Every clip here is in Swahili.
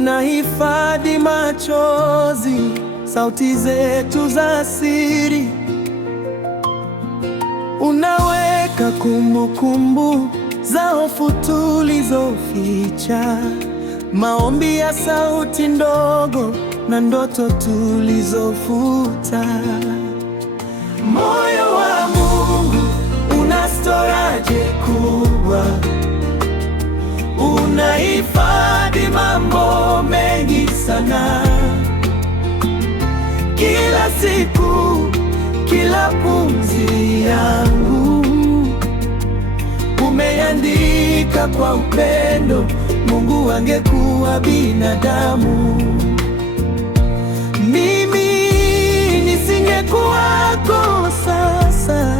Unahifadhi machozi, sauti zetu za siri. Unaweka kumbukumbu za hofu tulizoficha, maombi ya sauti ndogo na ndoto tulizofuta. Moyo wa Mungu una storage kubwa, unahifadhi mambo mengi sana. Kila siku, kila pumzi yangu umeandika kwa upendo. Mungu angekuwa binadamu, mimi nisingekuwako sasa,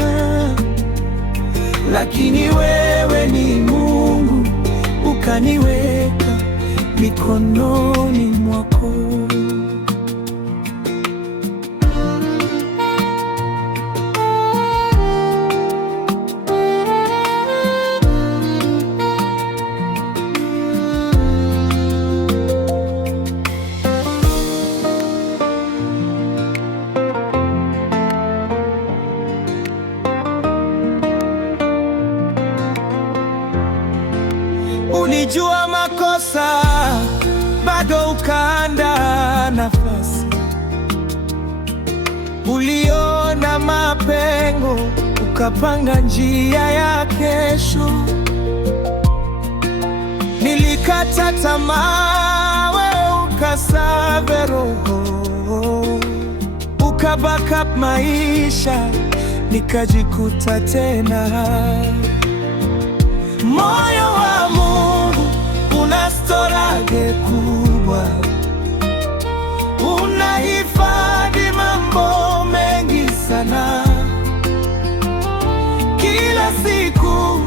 lakini wewe ni Mungu, ukaniweka mikononi mwako. Ulijua makosa, bado ukaandaa nafasi. Uliona mapengo, ukapanga njia ya kesho. Nilikata tamaa, wewe ukasave roho, ukabackup maisha, nikajikuta tena. Moyo wa Mungu una storage kubwa, unahifadhi mambo mengi sana. Kila siku,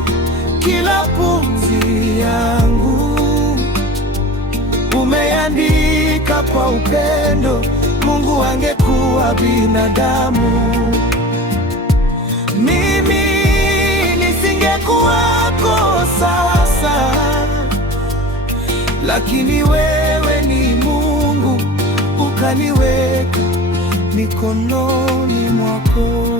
kila pumzi yangu umeandika kwa upendo. Mungu angekuwa binadamu, mimi nisingekuwako sasa, lakini wewe ni Mungu, ukaniweka mikononi mwako.